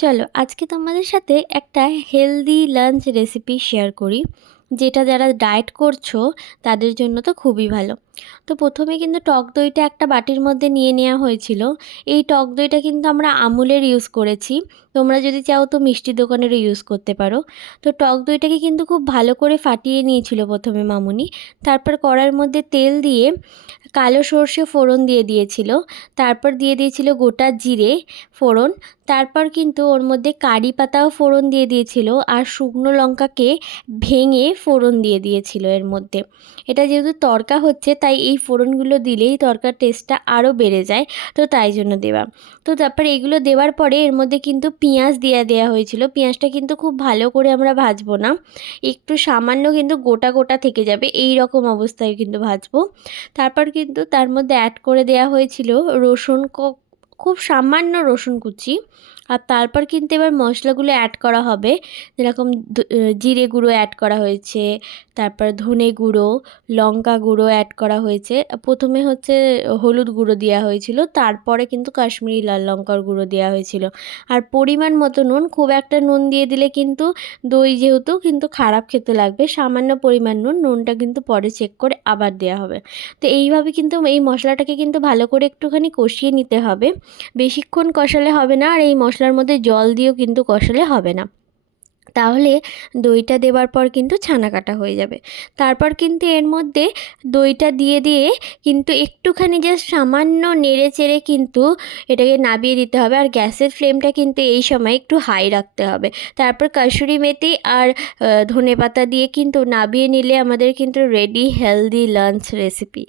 চলো আজকে তোমাদের সাথে একটা হেলদি লাঞ্চ রেসিপি শেয়ার করি, যেটা যারা ডায়েট করছো তাদের জন্য তো খুবই ভালো। তো প্রথমে কিন্তু টক দইটা একটা বাটির মধ্যে নিয়ে নেওয়া হয়েছিল। এই টক দইটা কিন্তু আমরা আমুলের ইউজ করেছি, তোমরা যদি চাও তো মিষ্টি দোকানেরও ইউজ করতে পারো। তো টক দইটাকে কিন্তু খুব ভালো করে ফাটিয়ে নিয়েছিল প্রথমে মামুনি। তারপর কড়াইয়ের মধ্যে তেল দিয়ে কালো সর্ষে ফোড়ন দিয়ে দিয়েছিল। তারপর দিয়ে দিয়েছিল গোটা জিরে ফোড়ন। তারপর কিন্তু ওর মধ্যে কারি পাতাও ফোড়ন দিয়ে দিয়েছিল, আর শুকনো লঙ্কাকে ভেঙে ফোড়ন দিয়ে দিয়েছিল এর মধ্যে। এটা যেহেতু তড়কা হচ্ছে তাই এই ফোড়নগুলো দিলেই তড়কার টেস্টটা আরও বেড়ে যায়, তো তাই জন্য দেওয়া। তো তারপর এগুলো দেওয়ার পরে এর মধ্যে কিন্তু পেঁয়াজ দেওয়া হয়েছিল। পেঁয়াজটা কিন্তু খুব ভালো করে আমরা ভাজবো না, একটু সামান্য কিন্তু গোটা গোটা থেকে যাবে, এই রকম অবস্থায় কিন্তু ভাজবো। তারপর কিন্তু তার মধ্যে অ্যাড করে দেওয়া হয়েছিল রসুন, খুব সামান্য রসুন কুচি। আর তারপর কিন্তু এবার মশলাগুলো অ্যাড করা হবে, যেরকম জিরে গুঁড়ো অ্যাড করা হয়েছে, তারপর ধনে গুঁড়ো, লঙ্কা গুঁড়ো অ্যাড করা হয়েছে। প্রথমে হচ্ছে হলুদ গুঁড়ো দেওয়া হয়েছিল, তারপরে কিন্তু কাশ্মীরি লাল লঙ্কার গুঁড়ো দেওয়া হয়েছিল। আর পরিমাণ মতো নুন, খুব একটা নুন দিয়ে দিলে কিন্তু দই যেহেতু কিন্তু খারাপ খেতে লাগবে, সামান্য পরিমাণ নুনটা কিন্তু পরে চেক করে আবার দেওয়া হবে। তো এইভাবে কিন্তু এই মশলাটাকে কিন্তু ভালো করে একটুখানি কষিয়ে নিতে হবে, বেশিক্ষণ কষালে হবে না, আর এই মশলার মধ্যে জল দিয়েও কিন্তু কষালে হবে না, তাহলে দইটা দেওয়ার পর কিন্তু ছানা কাটা হয়ে যাবে। তারপর কিন্তু এর মধ্যে দইটা দিয়ে দিয়ে কিন্তু একটুখানি জাস্ট সামান্য নেড়ে চেড়ে কিন্তু এটাকে নাবিয়ে দিতে হবে, আর গ্যাসের ফ্লেমটা কিন্তু এই সময় একটু হাই রাখতে হবে। তারপর কাসুরি মেথি আর ধনেপাতা দিয়ে কিন্তু নাবিয়ে নিলে আমাদের কিন্তু রেডি হেলদি লাঞ্চ রেসিপি।